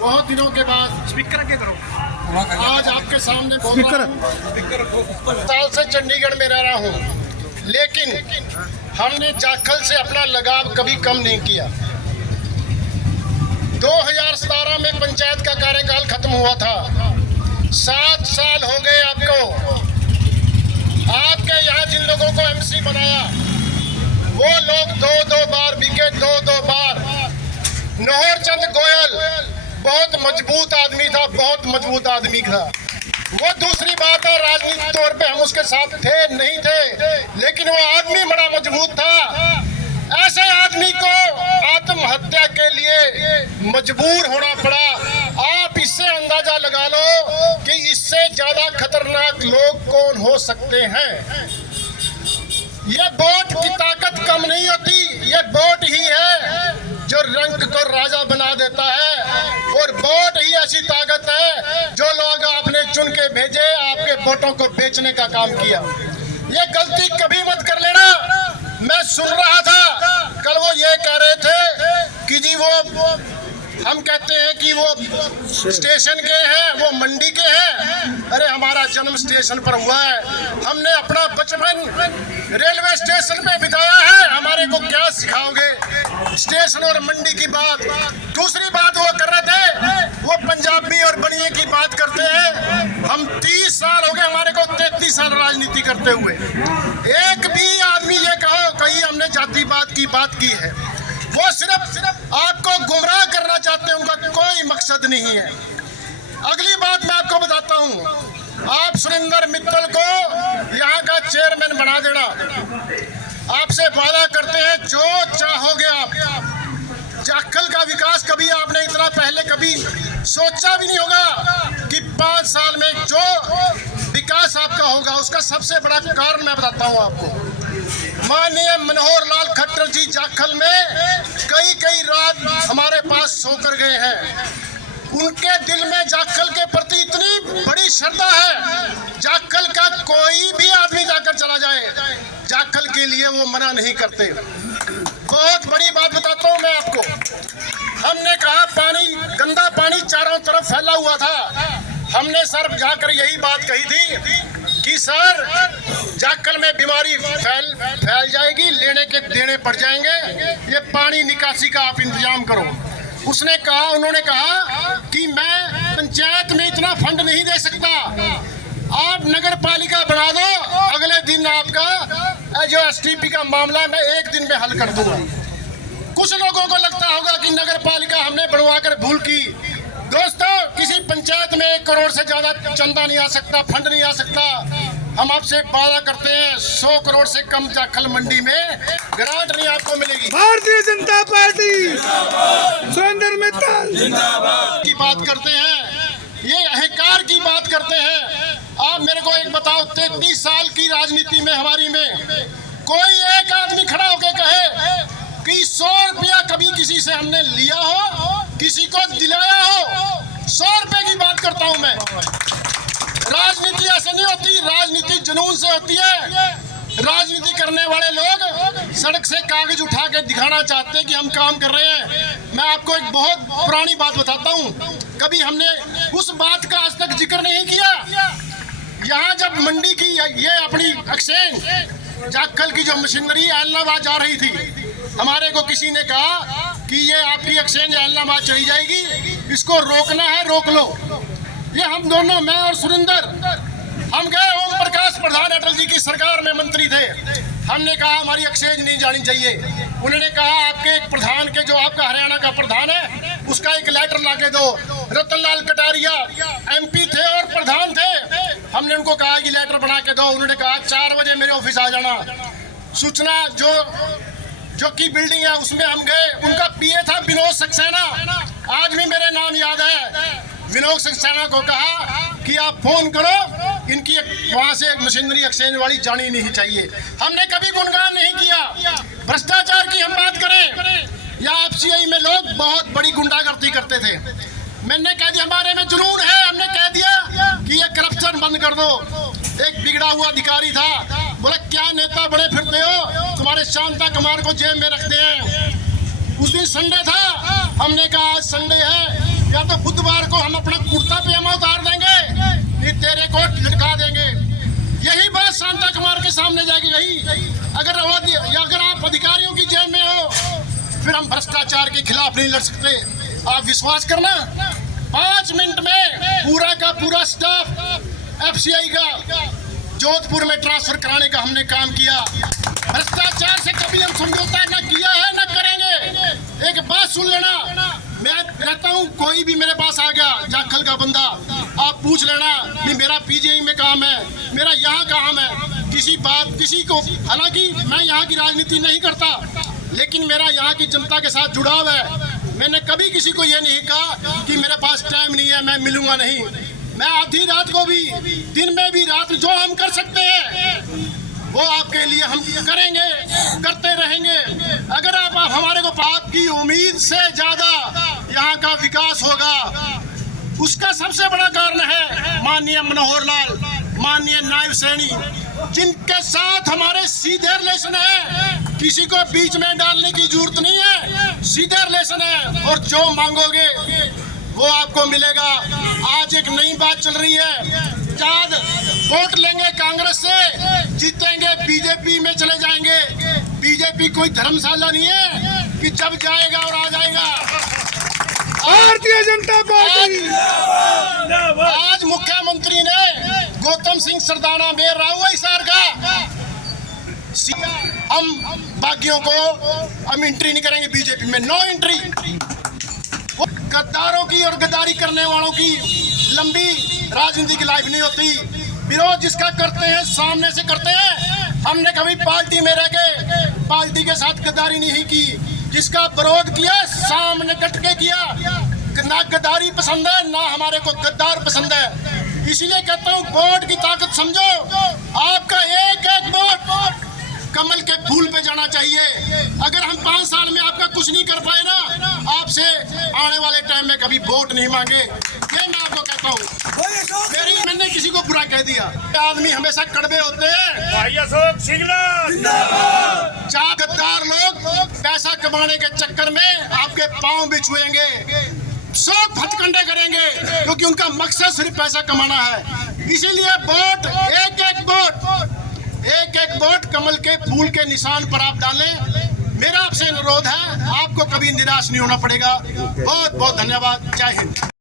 बहुत दिनों के बाद स्पीकर के करो। आज आपके सामने बोल साल से चंडीगढ़ में रह रहा हूँ, लेकिन हमने जाखल से अपना लगाव कभी कम नहीं किया। 2017 में पंचायत का कार्यकाल खत्म हुआ था। 7 साल हो गए आपको। आपके यहाँ जिन लोगों को एमसी बनाया वो लोग 2-2 बार बिके, 2-2 बार। नौहर चंद गोयल बहुत मजबूत आदमी था, बहुत मजबूत आदमी था। वो दूसरी बात है, राजनीतिक तौर पे हम उसके साथ थे नहीं थे, लेकिन वो आदमी बड़ा मजबूत था। ऐसे आदमी को आत्महत्या के लिए मजबूर होना पड़ा। आप इससे अंदाजा लगा लो कि इससे ज्यादा खतरनाक लोग कौन हो सकते हैं। ये वोट की ताकत कम नहीं होती, ये वोट ही है जो रंग को राजा बना देता है, और वोट ही ऐसी ताकत है जो लोग आपने चुन के भेजे, आपके वोटों को बेचने का काम किया। ये गलती कभी मत कर लेना। मैं सुन रहा था कल वो ये कह रहे थे कि जी वो हम कहते हैं कि वो स्टेशन के हैं, वो मंडी के हैं। अरे हमारा जन्म स्टेशन पर हुआ है, हमने अपना बचपन रेलवे स्टेशन पे बिताया है, हमारे को क्या सिखाओगे स्टेशन और मंडी की बात। दूसरी बात वो कर रहे थे, वो पंजाबी और बनिए की बात करते हैं। हम 30 साल हो गए हमारे को, 33 साल राजनीति करते हुए। एक भी आदमी ये कहो कहीं हमने जातिवाद की बात की है। वो सिर्फ आपको गुमराह करना चाहते हैं, उनका कोई मकसद नहीं है। अगली बात मैं आपको बताता हूँ, आप सुरेंद्र मित्तल को यहाँ का चेयरमैन बना देना। आपसे वादा करते हैं जो चाहोगे आप। जाखल का विकास कभी आपने इतना पहले कभी सोचा भी नहीं होगा कि 5 साल में जो विकास आपका होगा। उसका सबसे बड़ा कारण मैं बताता हूँ आपको। माननीय मनोहर लाल खट्टर जी जाखल में कई रात हमारे पास सोकर गए हैं। उनके दिल में जाखल के प्रति इतनी बड़ी श्रद्धा है, जाखल का कोई भी आदमी जाकर चला जाए, जाखल के लिए वो मना नहीं करते। बहुत बड़ी बात बताता हूँ मैं आपको। हमने कहा पानी, गंदा पानी चारों तरफ फैला हुआ था। हमने सर जाकर यही बात कही थी कि सर जाखल में बीमारी फैल जाएगी, लेने के देने पड़ जाएंगे, ये पानी निकासी का आप इंतजाम करो। उन्होंने कहा कि मैं पंचायत में इतना फंड नहीं दे सकता, आप नगर पालिका बना दो, अगले दिन आपका जो एसटीपी का मामला मैं 1 दिन में हल कर दूंगा। कुछ लोगों को लगता होगा कि नगर पालिका हमने बनवाकर भूल की। दोस्तों, किसी पंचायत में 1 करोड़ से ज्यादा चंदा नहीं आ सकता, फंड नहीं आ सकता। हम आपसे वादा करते हैं 100 करोड़ से कम जाखल मंडी में ग्रांट नहीं आपको मिलेगी। भारतीय जनता पार्टी सुरेंद्र मित्तल की बात करते हैं, ये अहंकार की बात करते हैं। आप मेरे को एक बताओ, 33 साल की राजनीति में हमारी में कोई एक आदमी खड़ा होकर कहे कि 100 रुपया कभी किसी से हमने लिया हो, किसी को दिलाया हो। 100 रुपए की बात करता हूं मैं। राजनीति ऐसे नहीं होती, राजनीति जुनून से होती है। राजनीति करने वाले लोग सड़क से कागज उठा के दिखाना चाहते हैं कि हम काम कर रहे हैं। मैं आपको एक बहुत पुरानी बात बताता हूँ, कभी हमने उस बात का आज तक जिक्र नहीं किया। यहाँ जब मंडी की ये अपनी एक्सचेंज जाखल की जो मशीनरी एलनाबाद जा रही थी, हमारे को किसी ने कहा कि ये आपकी एक्सचेंज एलनाबाद चली जाएगी, इसको रोकना है, रोक लो। ये हम दोनों, मैं और सुरेंद्र, हम गए ओम प्रकाश प्रधान अटल जी की सरकार में मंत्री थे। हमने कहा हमारी एक्सचेंज नहीं जानी चाहिए। उन्होंने कहा आपके एक प्रधान के, जो आपका हरियाणा का प्रधान है, उसका एक लेटर लाके दो। रतनलाल कटारिया एमपी थे और प्रधान थे। हमने उनको कहा कि लेटर बना के दो। उन्होंने कहा 4 बजे मेरे ऑफिस आ जाना। सूचना जो की बिल्डिंग है उसमें हम गए। उनका पीए था विनोद सक्सेना, आज भी मेरे नाम याद है। विनोद सक्सेना को कहा कि आप फोन करो, इनकी वहां से एक मशीनरी एक्सचेंज वाली जानी नहीं चाहिए। हमने कभी गुणगान नहीं किया। भ्रष्टाचार की हम बात करें या एफसीआई में लोग बहुत बड़ी गुंडागर्दी करते थे, मैंने कह दिया हमारे में जुनून है। हमने कह दिया कि ये करप्शन बंद कर दो। एक बिगड़ा हुआ अधिकारी था, बोला क्या नेता बड़े फिरते हो, तुम्हारे शांता कुमार को जेब में रखते हैं। उस दिन संडे था, हमने कहा आज संडे है, या तो बुधवार को हम अपना कुर्ता पजामा उतार देंगे, नहीं तेरे को लटका देंगे। यही बात शांता कुमार के सामने जाएगी। यही अगर आप अधिकारियों की जेब में हो, फिर हम भ्रष्टाचार के खिलाफ नहीं लड़ सकते। आप विश्वास करना, 5 मिनट में पूरा का पूरा स्टाफ एफसीआई का जोधपुर में ट्रांसफर कराने का हमने काम किया। भ्रष्टाचार से कभी हम समझौता न किया है, न करेंगे। एक बात सुन लेना, मैं कहता हूँ कोई भी मेरे पास आ गया जाखल का बंदा, आप पूछ लेना कि मेरा पीजीआई में काम है, मेरा यहाँ काम है। किसी को, हालांकि मैं यहाँ की राजनीति नहीं करता, लेकिन मेरा यहाँ की जनता के साथ जुड़ाव है। मैंने कभी किसी को ये नहीं कहा कि मेरे पास टाइम नहीं है, मैं मिलूंगा नहीं। मैं आधी रात को भी, दिन में भी, रात जो हम कर सकते हैं वो आपके लिए हम करेंगे, करते रहेंगे। अगर आप हमारे को आपकी उम्मीद से ज्यादा यहाँ का विकास होगा, उसका सबसे बड़ा कारण है माननीय मनोहर लाल, माननीय नायब सैनी, जिनके साथ हमारे सीधे रिलेशन है। किसी को बीच में डालने की जरूरत नहीं है, सीधे रिलेशन है। और जो मांगोगे वो आपको मिलेगा। आज एक नई बात चल रही है, जब वोट लेंगे कांग्रेस से, जीतेंगे बीजेपी में चले जाएंगे। बीजेपी कोई धर्मशाला नहीं है कि जब जाएगा और आ जाएगा। भारतीय जनता पार्टी। आज मुख्यमंत्री ने गौतम सिंह सरदाना में राहुआ हिसार का, हम बागियों को हम एंट्री नहीं करेंगे बीजेपी में, नो एंट्री। गद्दारों की और गद्दारी करने वालों की लंबी राजनीति की लाइफ नहीं होती। विरोध जिसका करते हैं सामने से करते हैं। हमने कभी पार्टी में रह के पार्टी के साथ गद्दारी नहीं की। जिसका विरोध किया सामने डट के किया। ना गद्दारी पसंद है, ना हमारे को गद्दार पसंद है। इसीलिए कहता हूँ वोट की ताकत समझो। आपका एक एक वोट कमल के फूल पे जाना चाहिए। अगर हम 5 साल में आपका कुछ नहीं कर पाए ना, आपसे आने वाले टाइम में कभी वोट नहीं मांगे, ये मैं आपको कहता हूँ। मैंने किसी को बुरा कह दिया, आदमी हमेशा कड़वे होते हैं। चार गद्दार लोग पैसा कमाने के चक्कर में आपके पांव भी छुएंगे, सब हथकंडे करेंगे, क्योंकि उनका मकसद सिर्फ पैसा कमाना है। इसीलिए वोट, एक एक वोट कमल के फूल के निशान पर आप डालें। मेरा आपसे अनुरोध है, आपको कभी निराश नहीं होना पड़ेगा। बहुत बहुत धन्यवाद। जय हिंद।